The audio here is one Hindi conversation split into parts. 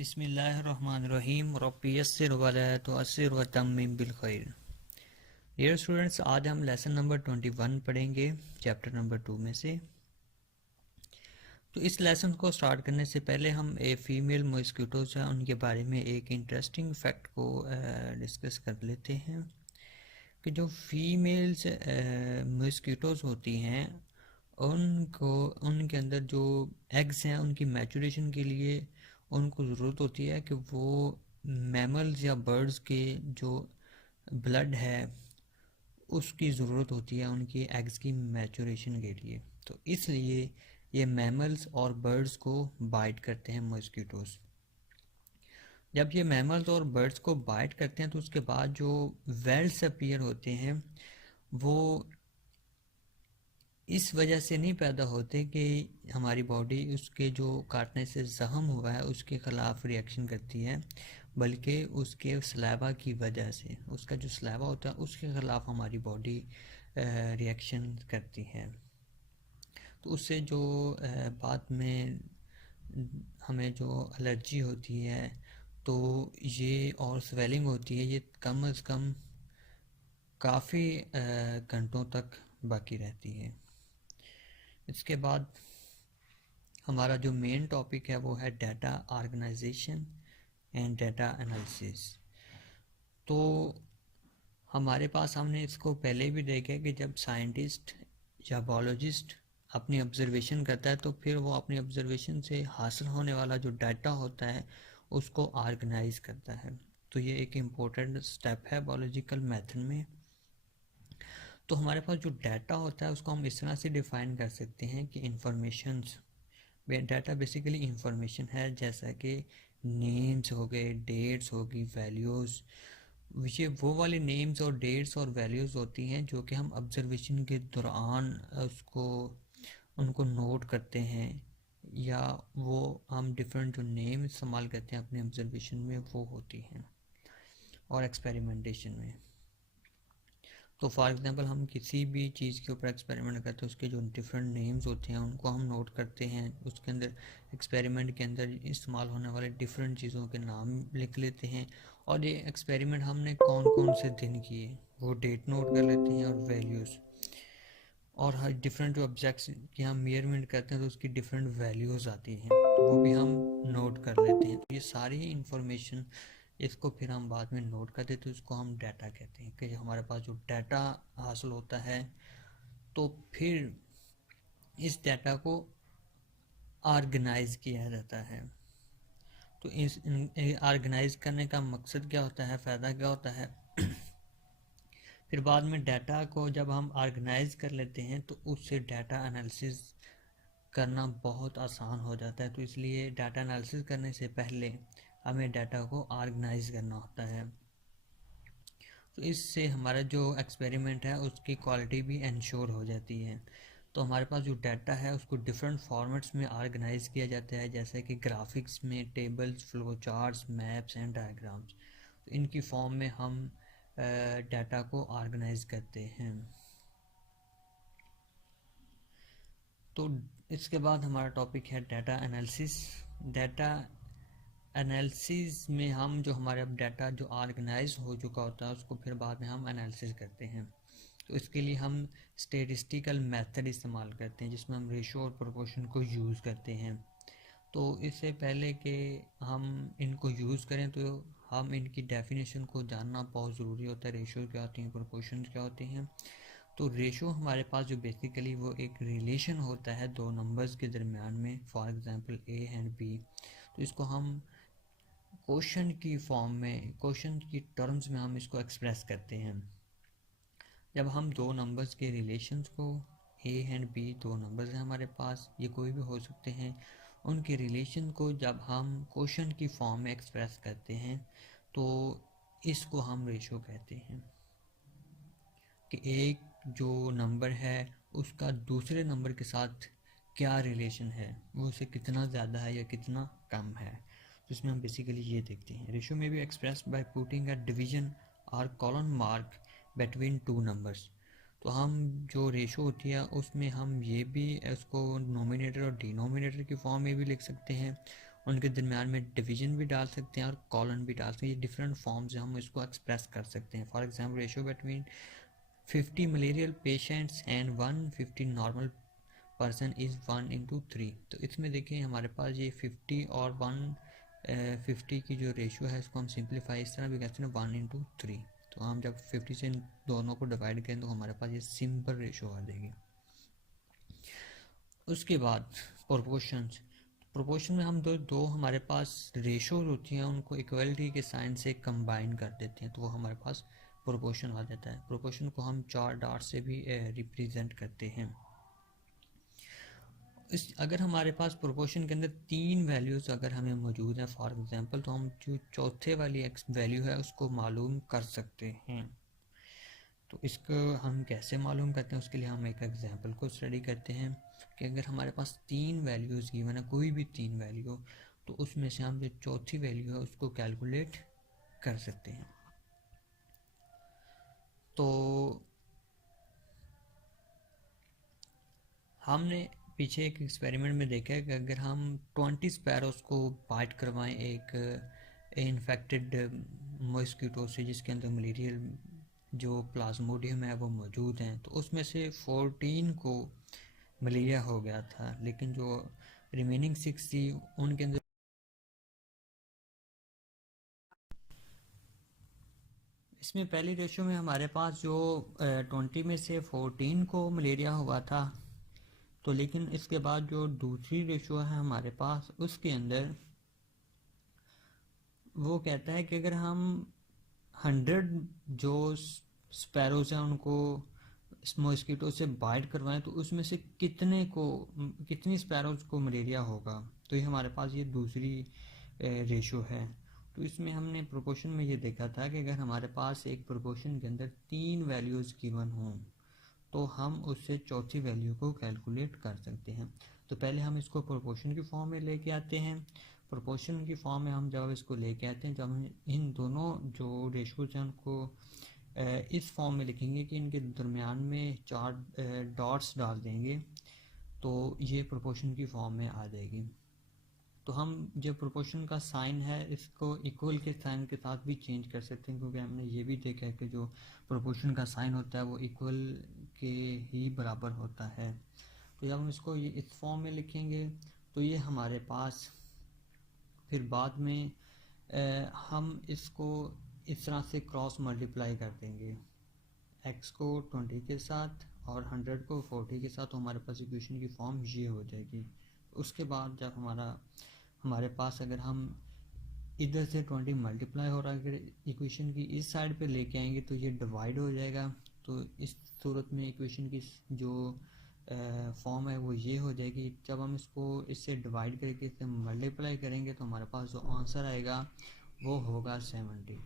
बिस्मिल्लाहिर्रहमानिर्रहीम रब्बी यस्सिर वला तुअस्सिर वतम्मिम बिल खैर। डियर स्टूडेंट्स, आज हम लेसन नंबर 21 पढ़ेंगे चैप्टर नंबर 2 में से। तो इस लेसन को स्टार्ट करने से पहले हम फीमेल मॉस्किटोज हैं उनके बारे में एक इंटरेस्टिंग फैक्ट को डिस्कस कर लेते हैं कि जो फीमेल्स मॉस्किटोज होती हैं उनको उनके अंदर जो एग्स हैं उनकी मैचुरेशन के लिए उनको ज़रूरत होती है कि वो मैमल्स या बर्ड्स के जो ब्लड है उसकी ज़रूरत होती है उनकी एग्स की मैचुरेशन के लिए। तो इसलिए ये मैमल्स और बर्ड्स को बाइट करते हैं मॉस्किटोज। जब ये मैमल्स और बर्ड्स को बाइट करते हैं तो उसके बाद जो वेल्स अपीयर होते हैं वो इस वजह से नहीं पैदा होते कि हमारी बॉडी उसके जो काटने से ज़ख्म हुआ है उसके ख़िलाफ़ रिएक्शन करती है, बल्कि उसके सलाइवा की वजह से, उसका जो सलाइवा होता है उसके ख़िलाफ़ हमारी बॉडी रिएक्शन करती है। तो उससे जो बाद में हमें जो एलर्जी होती है तो ये और स्वेलिंग होती है, ये कम अज़ कम काफ़ी घंटों तक बाकी रहती है। इसके बाद हमारा जो मेन टॉपिक है वो है data organisation and data analysis. तो हमारे पास हमने इसको पहले भी देखा है कि जब साइंटिस्ट या बायोलॉजिस्ट अपनी ऑब्जर्वेशन करता है तो फिर वो अपनी ऑब्जर्वेशन से हासिल होने वाला जो डाटा होता है उसको ऑर्गेनाइज करता है। तो ये एक इम्पोर्टेंट स्टेप है बायोलॉजिकल मेथड में। तो हमारे पास जो डाटा होता है उसको हम इस तरह से डिफ़ाइन कर सकते हैं कि इंफॉर्मेशंस, डाटा बेसिकली इंफॉर्मेशन है, जैसा कि नेम्स हो गए, डेट्स होगी, वैल्यूज़। ये वो वाली नेम्स और डेट्स और वैल्यूज़ होती हैं जो कि हम ऑब्जर्वेशन के दौरान उसको उनको नोट करते हैं, या वो हम डिफरेंट जो नेम इस्तेमाल करते हैं अपने ऑब्जर्वेशन में वो होती हैं और एक्सपेरिमेंटेशन में। तो फॉर एग्जांपल हम किसी भी चीज़ के ऊपर एक्सपेरिमेंट करते हैं उसके जो डिफरेंट नेम्स होते हैं उनको हम नोट करते हैं, उसके अंदर एक्सपेरिमेंट के अंदर इस्तेमाल होने वाले डिफरेंट चीज़ों के नाम लिख लेते हैं, और ये एक्सपेरिमेंट हमने कौन कौन से दिन किए वो डेट नोट कर लेते हैं और वैल्यूज़, और हर डिफरेंट जो ऑब्जेक्ट्स की हम मेजरमेंट करते हैं तो उसकी डिफरेंट वैल्यूज़ आती हैं तो वो भी हम नोट कर लेते हैं। तो ये सारी इंफॉर्मेशन इसको फिर हम बाद में नोट करते तो इसको हम डाटा कहते हैं कि हमारे पास जो डाटा हासिल होता है तो फिर इस डाटा को ऑर्गेनाइज किया जाता है। तो इस ऑर्गेनाइज करने का मकसद क्या होता है, फ़ायदा क्या होता है फिर बाद में डाटा को जब हम ऑर्गेनाइज कर लेते हैं तो उससे डाटा एनालिसिस करना बहुत आसान हो जाता है। तो इसलिए डाटा एनालिसिस करने से पहले हमें डाटा को ऑर्गेनाइज करना होता है। तो इससे हमारा जो एक्सपेरिमेंट है उसकी क्वालिटी भी इंश्योर हो जाती है। तो हमारे पास जो डाटा है उसको डिफरेंट फॉर्मेट्स में ऑर्गेनाइज किया जाता है, जैसे कि ग्राफिक्स में, tables, flow charts, maps and diagrams. तो इनकी फॉर्म में हम डाटा को ऑर्गेनाइज करते हैं। तो इसके बाद हमारा टॉपिक है डाटा एनालिसिस। डाटा एनालिसिस में हम जो हमारे अब डाटा जो ऑर्गेनाइज हो चुका होता है उसको फिर बाद में हम एनालिसिस करते हैं। तो इसके लिए हम स्टैटिस्टिकल मेथड इस्तेमाल करते हैं जिसमें हम रेशो और प्रोपोर्शन को यूज़ करते हैं। तो इससे पहले कि हम इनको यूज़ करें तो हम इनकी डेफिनेशन को जानना बहुत ज़रूरी होता है। रेशो क्या होती हैं, प्रोपोर्शन क्या होती हैं। तो रेशो हमारे पास जो बेसिकली वो एक रिलेशन होता है दो नंबर्स के दरमियान में, for example A and B. तो इसको हम क्वेश्चन की फॉर्म में, क्वेश्चन की टर्म्स में हम इसको एक्सप्रेस करते हैं। जब हम दो नंबर्स के रिलेशंस को, ए एंड बी दो नंबर्स हैं हमारे पास, ये कोई भी हो सकते हैं, उनके रिलेशन को जब हम क्वेश्चन की फॉर्म में एक्सप्रेस करते हैं तो इसको हम रेशो कहते हैं कि एक जो नंबर है उसका दूसरे नंबर के साथ क्या रिलेशन है, वो उससे कितना ज़्यादा है या कितना कम है। तो इसमें हम बेसिकली ये देखते हैं। रेशो में भी express by putting a division और colon mark between two numbers. तो हम जो रेशो होती है उसमें हम ये भी उसको नोमिनेटर और डिनोमिनेटर की फॉर्म में भी लिख सकते हैं, उनके दरमियान में डिवीजन भी डाल सकते हैं और कॉलन भी डाल सकते हैं। ये डिफरेंट फॉर्म्स हम इसको एक्सप्रेस कर सकते हैं। For example ratio between 50 malarial patients and 150 normal person is 1:3। तो इसमें देखिए हमारे पास ये 50 और 150 की जो रेशियो है इसको हम सिंप्लीफाई इस तरह भी कहते हैं 1:3। तो हम जब 50 से दोनों को डिवाइड करें तो हमारे पास ये सिंपल रेशियो आ जाएगी। उसके बाद प्रोपोर्शन में हम दो हमारे पास रेशोज होती हैं, उनको इक्वलिटी के साइन से कंबाइन कर देते हैं तो वो हमारे पास प्रोपोर्शन आ जाता है। प्रोपोर्शन को हम 4 डॉट से भी रिप्रेजेंट करते हैं। अगर हमारे पास प्रोपोर्शन के अंदर 3 वैल्यूज़ अगर हमें मौजूद हैं फॉर एग्जांपल, तो हम जो चौथे वाली एक्स वैल्यू है उसको मालूम कर सकते हैं। तो इसको हम कैसे मालूम करते हैं, उसके लिए हम एक एग्जांपल को स्टडी करते हैं कि अगर हमारे पास 3 वैल्यूज़ गिवन है, कोई भी 3 वैल्यू, तो उसमें से हम जो चौथी वैल्यू है उसको कैलकुलेट कर सकते हैं। तो हमने पीछे एक एक्सपेरिमेंट में देखा है कि अगर हम 20 स्पैरोस को बाइट करवाएं एक इन्फेक्टेड मॉस्किटो से जिसके अंदर मलेरियल जो प्लाज्मोडियम है वो मौजूद हैं, तो उसमें से 14 को मलेरिया हो गया था, लेकिन जो रिमेनिंग 6 थी उनके अंदर इसमें पहली रेशियो में हमारे पास जो 20 में से 14 को मलेरिया हुआ था, तो लेकिन इसके बाद जो दूसरी रेशियो है हमारे पास उसके अंदर वो कहता है कि अगर हम 100 जो स्पैरोज हैं उनको मॉस्किटो से बाइट करवाएं तो उसमें से कितनी स्पैरोज को मलेरिया होगा। तो ये हमारे पास ये दूसरी रेशियो है। तो इसमें हमने प्रोपोर्शन में ये देखा था कि अगर हमारे पास एक प्रोपोर्शन के अंदर 3 वैल्यूज़ गिवन हों तो हम उससे चौथी वैल्यू को कैलकुलेट कर सकते हैं। तो पहले हम इसको प्रोपोर्शन की फॉर्म में लेके आते हैं। प्रोपोर्शन की फॉर्म में हम जब इसको लेके आते हैं, जब हम इन दोनों जो रेशोज हैं उनको इस फॉर्म में लिखेंगे कि इनके दरमियान में 4 डॉट्स डाल देंगे तो ये प्रोपोर्शन की फॉर्म में आ जाएगी। तो हम जो प्रोपोर्शन का साइन है इसको इक्वल के साइन के साथ भी चेंज कर सकते हैं, क्योंकि हमने ये भी देखा है कि जो प्रोपोर्शन का साइन होता है वो इक्वल के ही बराबर होता है। तो जब हम इसको ये इस फॉर्म में लिखेंगे तो ये हमारे पास फिर बाद में हम इसको इस तरह से क्रॉस मल्टीप्लाई कर देंगे, x को 20 के साथ और 100 को 40 के साथ, तो हमारे पास इक्वेशन की फॉर्म ये हो जाएगी। उसके बाद जब हमारे पास अगर हम इधर से 20 मल्टीप्लाई हो रहा है, अगर इक्वेशन की इस साइड पे लेके आएंगे तो ये डिवाइड हो जाएगा। तो इस सूरत में इक्वेशन की जो फॉर्म है वो ये हो जाएगी। जब हम इसको इससे डिवाइड करके इससे मल्टीप्लाई करेंगे तो हमारे पास जो आंसर आएगा वो होगा 70।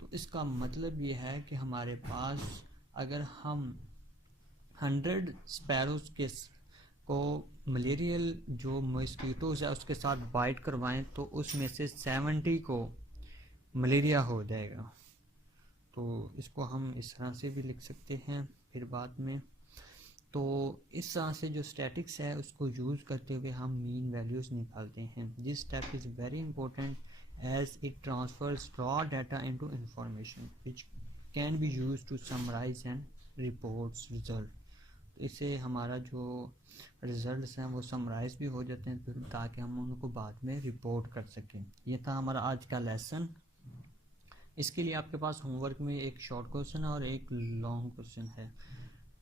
तो इसका मतलब ये है कि हमारे पास अगर हम 100 स्पैरोज को मलेरियल जो मॉस्किटोज है उसके साथ बाइट करवाएं तो उसमें से 70 को मलेरिया हो जाएगा। तो इसको हम इस तरह से भी लिख सकते हैं फिर बाद में। तो इस तरह से जो स्टैटिक्स है उसको यूज़ करते हुए हम मीन वैल्यूज़ निकालते हैं। This step is very important as it transfers raw data into information which can be used to summarize and reports result। तो इससे हमारा जो रिजल्ट्स हैं वो समराइज भी हो जाते हैं फिर, ताकि हम उनको बाद में रिपोर्ट कर सकें। ये था हमारा आज का लेसन। इसके लिए आपके पास होमवर्क में एक शॉर्ट क्वेश्चन और एक लॉन्ग क्वेश्चन है।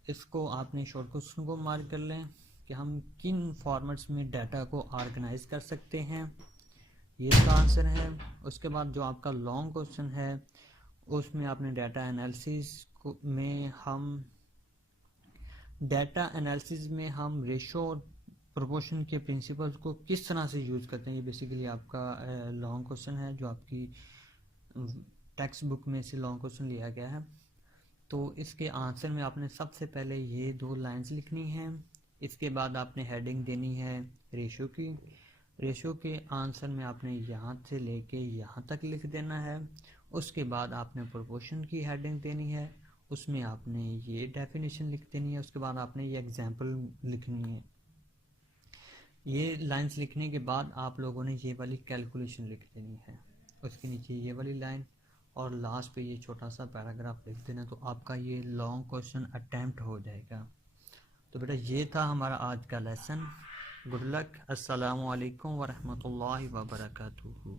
इसको आपने शॉर्ट क्वेश्चन को मार्क कर लें कि हम किन फॉर्मेट्स में डाटा को ऑर्गेनाइज कर सकते हैं, ये इसका आंसर है। उसके बाद जो आपका लॉन्ग क्वेश्चन है उसमें आपने डाटा एनालिसिस में हम रेशो और प्रोपोर्शन के प्रिंसिपल्स को किस तरह से यूज़ करते हैं, ये बेसिकली आपका लॉन्ग क्वेश्चन है जो आपकी टेक्स्ट बुक में से लॉन्ग क्वेश्चन लिया गया है। तो इसके आंसर में आपने सबसे पहले ये 2 लाइंस लिखनी है। इसके बाद आपने हेडिंग देनी है रेशो की। रेशो के आंसर में आपने यहाँ से लेके यहाँ तक लिख देना है। उसके बाद आपने प्रोपोर्शन की हेडिंग देनी है, उसमें आपने ये डेफिनेशन लिख देनी है। उसके बाद आपने ये एग्जांपल लिखनी है। ये लाइंस लिखने के बाद आप लोगों ने ये वाली कैलकुलेशन लिख लेनी है, उसके नीचे ये वाली लाइन और लास्ट पे ये छोटा सा पैराग्राफ लिख देना, तो आपका ये लॉन्ग क्वेश्चन अटैम्प्ट हो जाएगा। तो बेटा ये था हमारा आज का लेसन। Good luck. अस्सलामु अलैकुम वरहमतुल्लाहि वबरकातुहू।